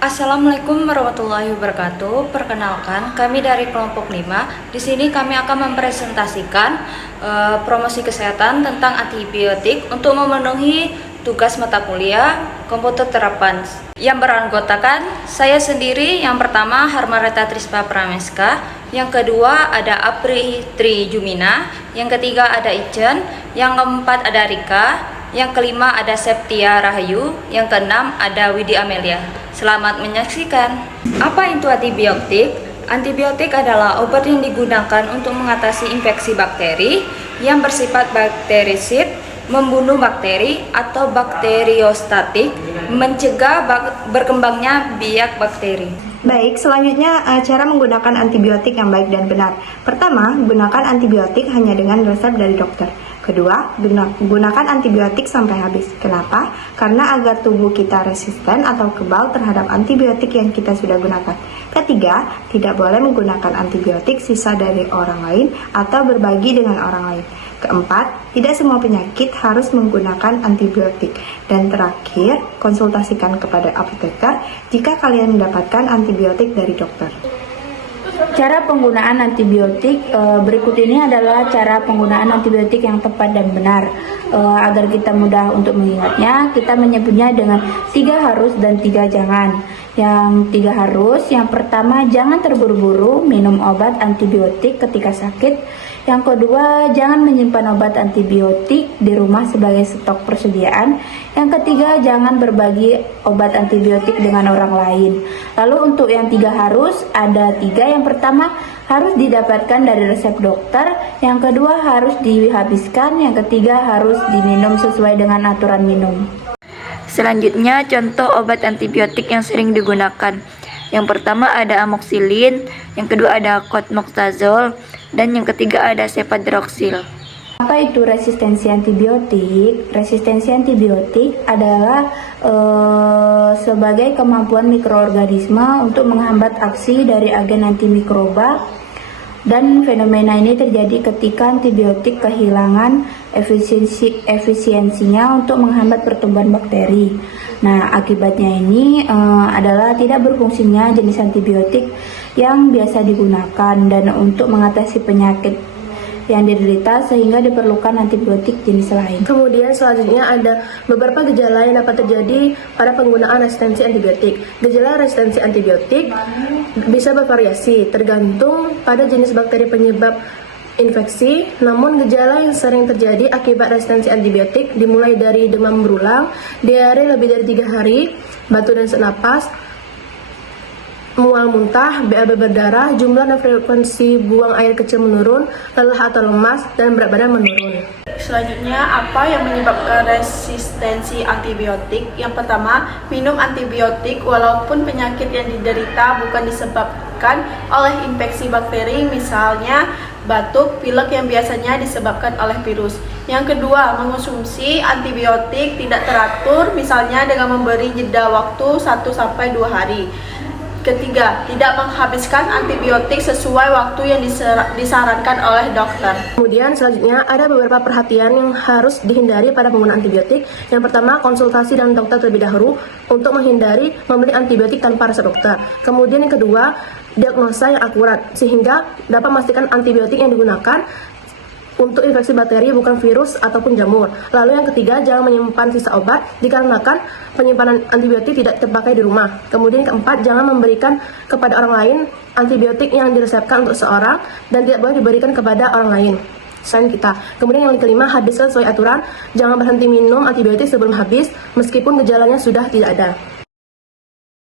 Assalamualaikum warahmatullahi wabarakatuh. Perkenalkan, kami dari kelompok 5. Di sini kami akan mempresentasikan promosi kesehatan tentang antibiotik untuk memenuhi tugas mata kuliah komputer terapan yang beranggotakan saya sendiri. Yang pertama Harmareta Trispa Prameska, yang kedua ada Apri Tri Jumina, yang ketiga ada Ichen, yang keempat ada Rika, yang kelima ada Septia Rahayu, yang keenam ada Widi Amelia. Selamat menyaksikan. Apa itu antibiotik? Antibiotik adalah obat yang digunakan untuk mengatasi infeksi bakteri yang bersifat bakterisid, membunuh bakteri atau bakteriostatik, mencegah berkembangnya biak bakteri. Baik, selanjutnya cara menggunakan antibiotik yang baik dan benar. Pertama, gunakan antibiotik hanya dengan resep dari dokter. Kedua, gunakan antibiotik sampai habis. Kenapa? Karena agar tubuh kita resisten atau kebal terhadap antibiotik yang kita sudah gunakan. Ketiga, tidak boleh menggunakan antibiotik sisa dari orang lain atau berbagi dengan orang lain. Keempat, tidak semua penyakit harus menggunakan antibiotik. Dan terakhir, konsultasikan kepada apoteker jika kalian mendapatkan antibiotik dari dokter. Cara penggunaan antibiotik berikut ini adalah cara penggunaan antibiotik yang tepat dan benar. Agar kita mudah untuk mengingatnya, kita menyebutnya dengan 3 harus dan 3 jangan. Yang 3 harus, yang pertama, jangan terburu-buru minum obat antibiotik ketika sakit. Yang kedua, jangan menyimpan obat antibiotik di rumah sebagai stok persediaan. Yang ketiga, jangan berbagi obat antibiotik dengan orang lain. Lalu untuk yang 3 harus, ada 3. Yang pertama, harus didapatkan dari resep dokter. Yang kedua, harus dihabiskan. Yang ketiga, harus diminum sesuai dengan aturan minum. Selanjutnya, contoh obat antibiotik yang sering digunakan. Yang pertama ada amoxicillin, yang kedua ada cotrimoxazole, dan yang ketiga ada cefadroxil. Apa itu resistensi antibiotik? Resistensi antibiotik adalah sebagai kemampuan mikroorganisme untuk menghambat aksi dari agen antimikroba, dan fenomena ini terjadi ketika antibiotik kehilangan efisiensinya untuk menghambat pertumbuhan bakteri. Nah, akibatnya ini adalah tidak berfungsinya jenis antibiotik yang biasa digunakan dan untuk mengatasi penyakit yang diderita, sehingga diperlukan antibiotik jenis lain. Kemudian selanjutnya ada beberapa gejala yang dapat terjadi pada penggunaan resistensi antibiotik. Gejala resistensi antibiotik bisa bervariasi tergantung pada jenis bakteri penyebab infeksi, namun gejala yang sering terjadi akibat resistensi antibiotik dimulai dari demam berulang, diare lebih dari 3 hari, batuk dan sesak napas, mual muntah, BAB berdarah, jumlah dan frekuensi buang air kecil menurun, lelah atau lemas, dan berat badan menurun. Selanjutnya, apa yang menyebabkan resistensi antibiotik? Yang pertama, minum antibiotik walaupun penyakit yang diderita bukan disebabkan oleh infeksi bakteri, misalnya batuk, pilek yang biasanya disebabkan oleh virus. Yang kedua, mengonsumsi antibiotik tidak teratur, misalnya dengan memberi jeda waktu 1-2 hari. Ketiga, tidak menghabiskan antibiotik sesuai waktu yang disarankan oleh dokter. Kemudian selanjutnya ada beberapa perhatian yang harus dihindari pada penggunaan antibiotik. Yang pertama, konsultasi dengan dokter terlebih dahulu untuk menghindari membeli antibiotik tanpa resep dokter. Kemudian yang kedua, diagnosa yang akurat sehingga dapat memastikan antibiotik yang digunakan untuk infeksi bakteri bukan virus ataupun jamur. Lalu yang ketiga, jangan menyimpan sisa obat dikarenakan penyimpanan antibiotik tidak terpakai di rumah. Kemudian yang keempat, jangan memberikan kepada orang lain antibiotik yang diresepkan untuk seorang dan tidak boleh diberikan kepada orang lain selain kita. Kemudian yang kelima, habiskan sesuai aturan. Jangan berhenti minum antibiotik sebelum habis meskipun gejalanya sudah tidak ada.